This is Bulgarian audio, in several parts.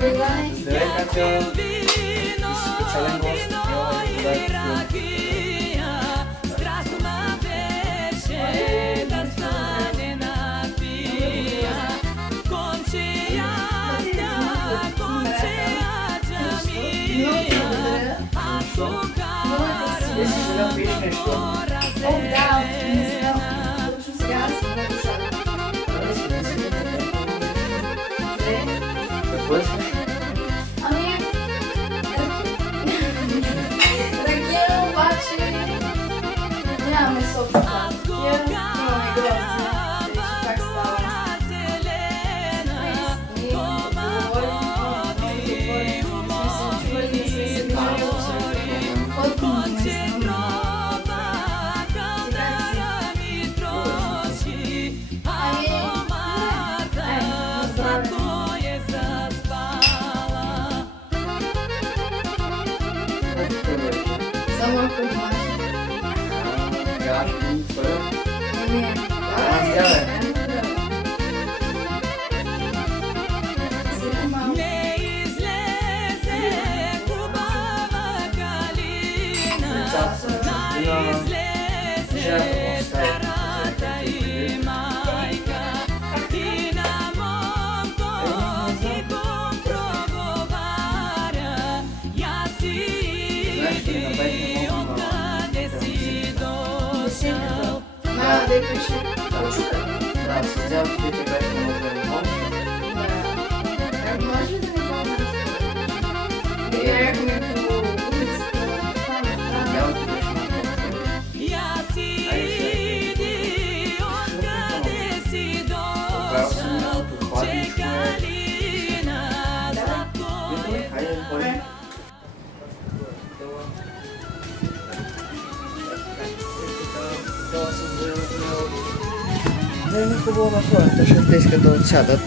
Здравей, Катя! Ти си специален гост. Если же нам пишешь нещо? О, да, не знам. Точно сега се надушава. Какво искаш? Ами... Ракия обаче... Нямаме собствена ракия. Имаме гости. Как става? И говорим, само ако имаш. Така, ще ми твърда. Не. Раздявай. Да я пише. Да, се взял ти ти беше на време. Как може да не помня? Бяхме по улицата. Няма ти беше на не е хубаво на хората, защото искат да отсядат.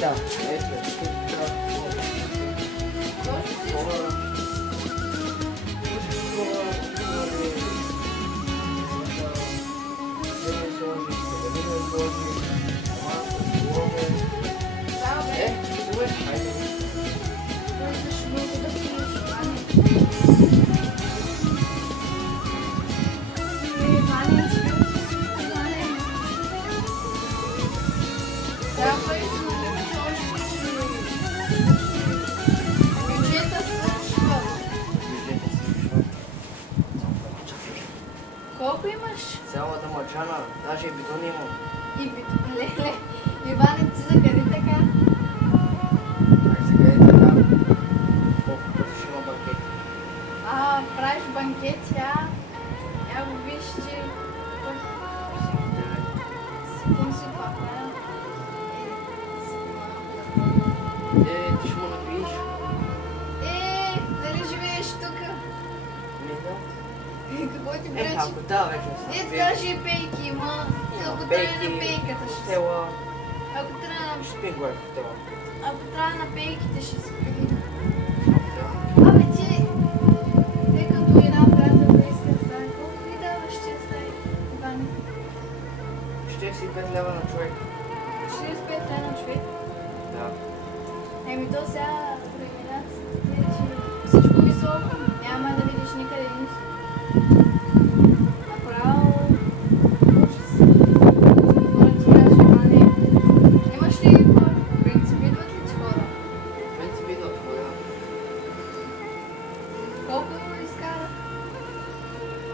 Да, Колко имаш? Цялата мъчана, даже и бидон имам. И бидон, леле. Иване, ти за къде така? Ай, сега е така. Колко пъти ще има банкети? Правиш банкети, Я го виж, че... Сипам си това, Ти ще му напиеш? Дали живееш тук? Не да. Какво ти пречи? Ако да, вече съм. Кажи и пейки има. Ако трябва на пейката ще спи. Хотела. Ако трябва на... Ще спи горе в хотела. Ако трябва на пейките ще спи. Ти... Тъй като една приятелка иска да стане, колко ви даваш ти да стане, Иване? 45 лева на човек. 45 лева на човек? Да. То сега преминацията е, че всичко високо, няма да видиш никъде нищо. Направо ужас. Моля ти кажа, Иване, имаш ли хора? В принцип идват ли ти хора? В принцип идват хора. Колко изкара?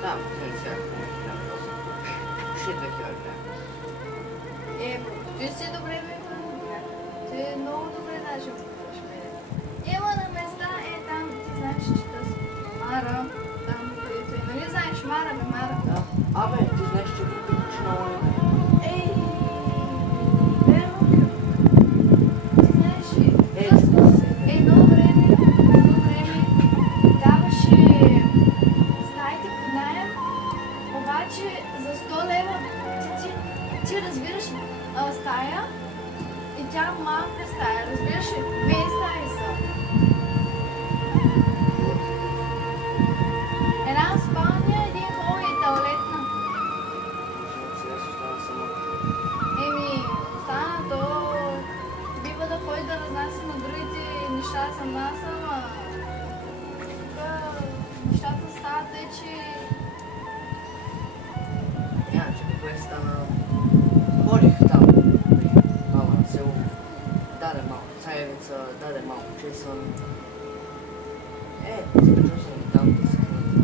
Да, не сега какво ще 2000 лева. Ти си добре, бе, Иване. Ти много добре даже отиваш, бе. Има на места, там, ти знаеш, че тъс Мара, там където е. Нали знаеш Мара, бе, Мара? Да. Ти знаеш, че групи починала. Верно. Ти знаеш ли? Едно време даваше стаите под наем, обаче за 100 лева ти разбираш стая и тя малка стая, разбираш ли? 2 стаи са. Една спалня, един хол и стана. Ходих там при мама на село. Даде малко царевица, даде малко чесън. Закачу съм там да се хранят.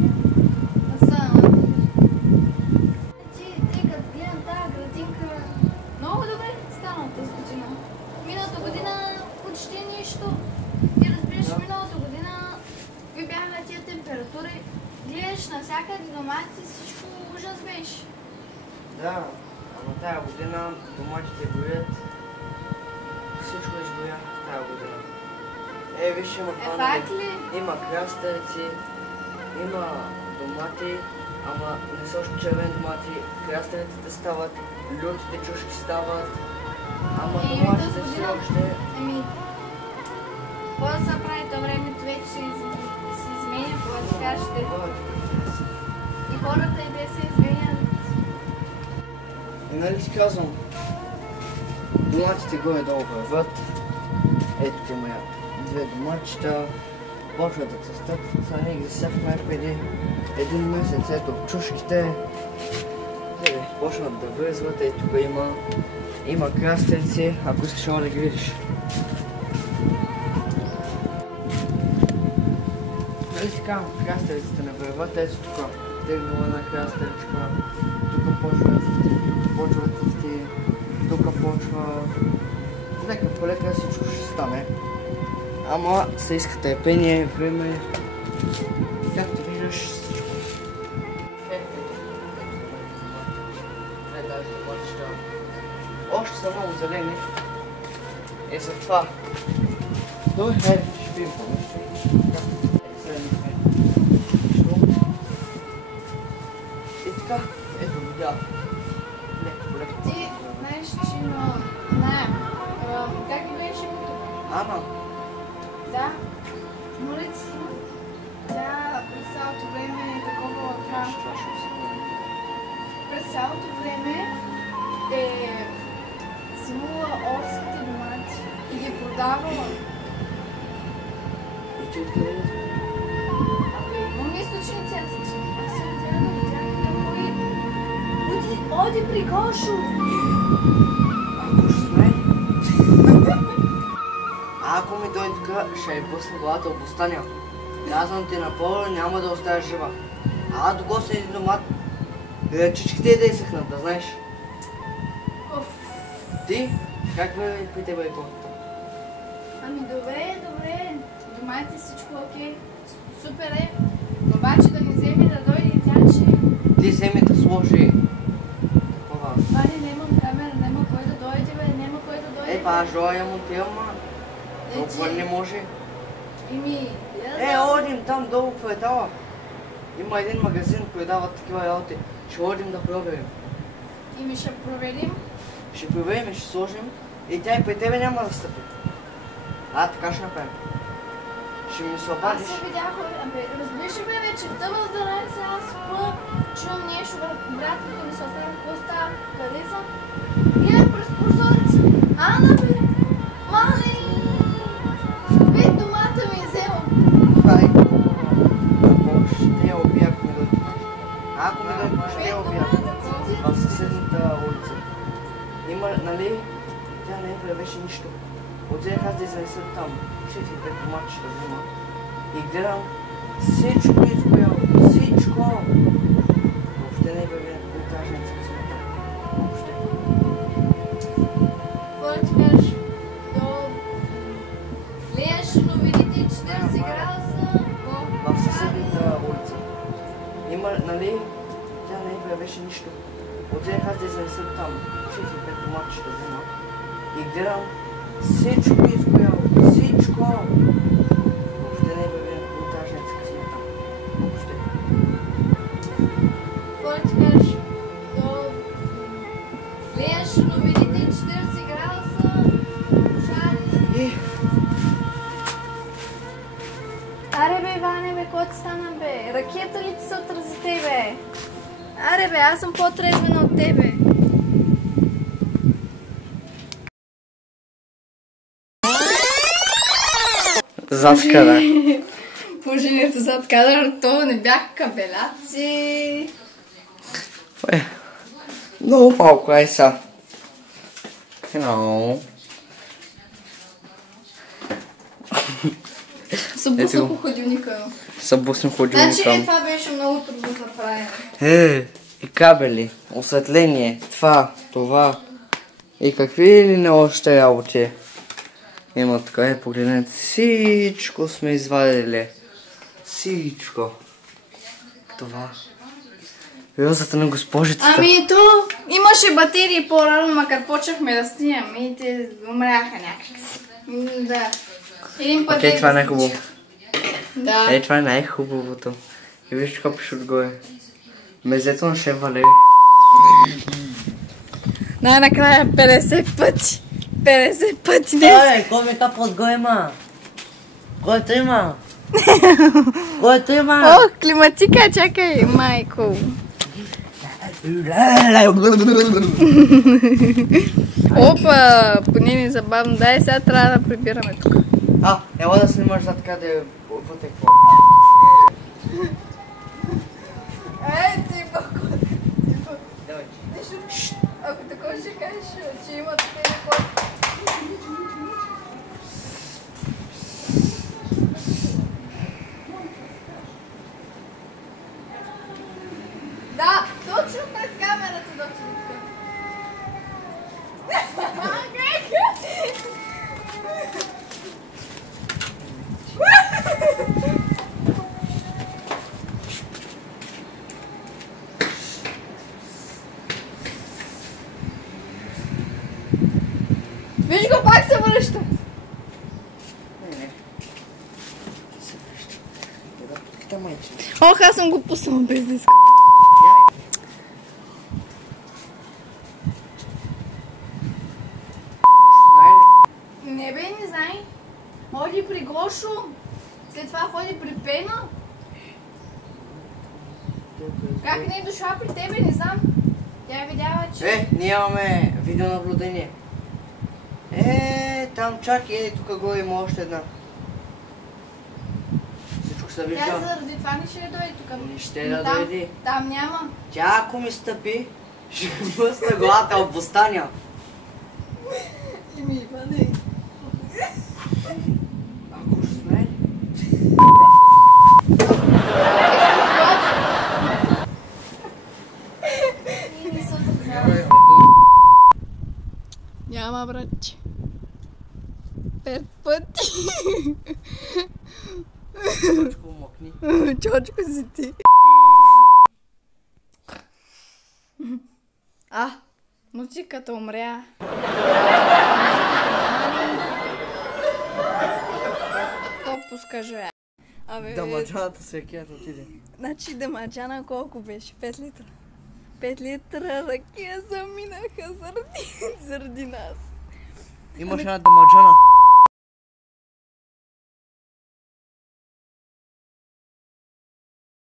Ти като гледам тази градинка, много добре стана тази година. Миналата година почти нищо. Ти разбираш, миналата година какви бяха тия температури. Гледаш навсякъде домати, всичко ужас беше. Да, ама тая година доматите горят. Всичко изгоря тая година. Виж, има Факт ли? Има краставици, има домати, ама не са още червени домати. Краставиците стават, лютите чушки стават, ама доматите си още... Какво да се прави това времето вече се изменя, какво да кажете? И хората и те се изменят. И нали ти казвам, доматите горе-долу върват. Ето има две доматчета, почват да цъстат, са ние ги засяхме преди един месец, ето чушките почнат да връзват, ето тук има краставици, ако искаш да ги видиш. Нали така, краставиците не върват, ето тук, тегнала една краставичка, тук почва цъфти, тук почва... Лека по лека всичко ще стане. Ама се иска търпение, време. Както виждаш всичко. Даже доматчета. Още са много зелени. Затова. Добре, хайде, ще пием по-нещо. И така, ето видя. Лека по лека. Ти знаеш, че как ли беше името? Ана. Да. Моля си. Тя през цялото време е такова лъка. През цялото време е взимала орските домати и ги продавала. И ти откъде ли? Имам източници, аз съм тя оди при Гошо. Ако ще знае. Ако ми дойде тук, ще я пусна главата в пустаня. Казвам ти напълно, няма да оставя жива. Докосна един домат, ръчичките да изсъхнат, да знаеш. Ти? Как бе при тебе е кофта? Ами добре. Домати всичко окей. Супер е. Обаче да ми вземе да дойде и тя, че... Ти вземи да сложи. Ваня, нямам камера, няма кой да дойде, бе, няма кой да дойде. Аз я монтирам, толкова не може. Одим там долу в квартала. Има един магазин, продават такива работи. Ще одим да проверим. Ще проверим? Ще проверим и ще сложим. И тя и при тебе няма да стъпи. Така ще направим. Ще ми се обадиш. Аз се видях, разбираш ли бе, вечерта в 12 аз спа, чувам нещо, братото ми се оправя, какво става, къде съм? Гледам през прозореца. Ана бе, мали! Бе, домата ми вземам. Ако ще я убия, ако ми дойде. Ако ми дойде, ще я убия. В съседната улица. Има, нали, тя не правеше нищо. Отзех аз да изнеса там 4-5 доматчета да взима. И гледам, всичко изгоряло, всичко. Въобще не бе отражен късмета. Въобще. Какво да ти кажеш? Гледаш новините 40 градуса. В съседната улица. Има, нали, тя не правеше нищо. Отзех аз да изнеса там 4-5 доматчета да взима. И гледам, всичко изгоряло, всичко. Въобще не бе отражен късмета. Въобще. Какво да ти кажеш? Гледаш новините 40 градуса. Шари. Аре бе, Ване бе, какво ти стана бе? Ракета ли ти се отрази тебе? Аре бе, аз съм по-трезвена от тебе. Зад кадър. Положението зад кадър, то не бяха кабеляци. Много малко, ай са. Hello. Събусна по ходилника. Събусна ходилника. Значи това беше много трудно за правене. И кабели, осветление, това. И какви ли не още работи. Има така, погледнете, всичко сме извадили. Всичко. Това. Розата на госпожицата. Ами то имаше батерии по-рано, макар почнахме да снимаме и те умряха някакси. Да. Един път Окей, това е най-хубаво. Да. Това е най-хубавото. И виж какво пише отгоре. Мезето на шеф Валери. Най-накрая 50 пъти. 50 пъти днес. Ой, кой ми капа отгоре, ма? Който има? Който има? О, климатика, чакай, майко. Опа, поне ни забавно. Дай, сега трябва да прибираме тук. Ела да снимаш за така да е вътре какво. Ти колко. Давай. Ако такова ще кажеш, че има такива хора. Да, точно пред камерата да чука. Виж го, пак се връща. Не. Се връща. Да, подката майче. Ох, аз съм го пуснала без да иска. Не бе, не знай. Ходи при Гошо, след това ходи при Пена. Как не е дошла при тебе, не знам. Тя е видяла, че... Ние имаме видеонаблюдение. Там чакай, тук горе има още една. Всичко се Тя вижда. заради това не ще ли дойде тук? Не ще да дойде. Там няма. Тя ако ми стъпи, ще мъсна главата от Бостания. Ими, бъде. Ако ще знае. Няма, братче. 5 пъти. Чочко мокни. Чочко си ти. Музиката умря. Какво пускаш, бе? Дамаджаната се кят отиде. Значи дамаджана колко беше? 5 литра. 5 литра ракия заминаха заради нас. Имаш една дамаджана.